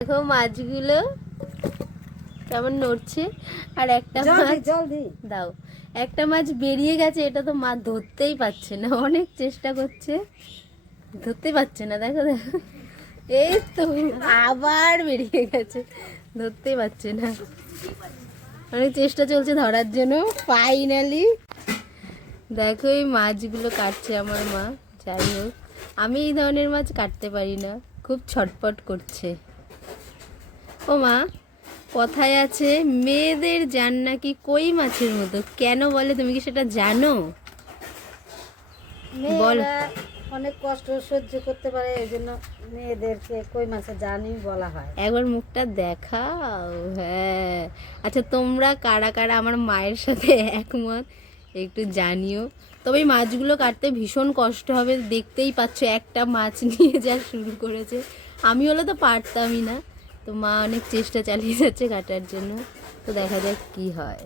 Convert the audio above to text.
দেখো মাছগুলো কেমন নড়ছে। আর একটা মাছ দাও, একটা মাছ বেরিয়ে গেছে, এটা তো মা ধরতেই পারছে না, অনেক চেষ্টা করছে ধরতে পারছে না। দেখো দেখো, এই তো আবার বেরিয়ে গেছে, ধরতেই পারছে না, অনেক চেষ্টা চলছে ধরার জন্য। ফাইনালি দেখো এই মাছগুলো কাটছে আমার মা। যাই হোক, আমি এই ধরনের মাছ কাটতে পারি না, খুব ছটপট করছে। ও মা, কথায় আছে মেয়েদের জান নাকি কই মাছের মতো, কেন বলে তুমি কি সেটা জানো? বল। অনেক কষ্ট সহ্য করতে পারে, এই জন্য মেয়েদেরকে কই মাছের জানই বলা হয়। একবার মুখটা দেখাও। হ্যাঁ, আচ্ছা তোমরা কারা কারা আমার মায়ের সাথে একমত একটু জানিও। তবে এই মাছগুলো কাটতে ভীষণ কষ্ট হবে, দেখতেই পাচ্ছ একটা মাছ নিয়ে যা শুরু করেছে। আমি হলে তো পারতামই না, তো মা অনেক চেষ্টা চালিয়ে যাচ্ছে কাটার জন্য। তো দেখা যাক কি হয়।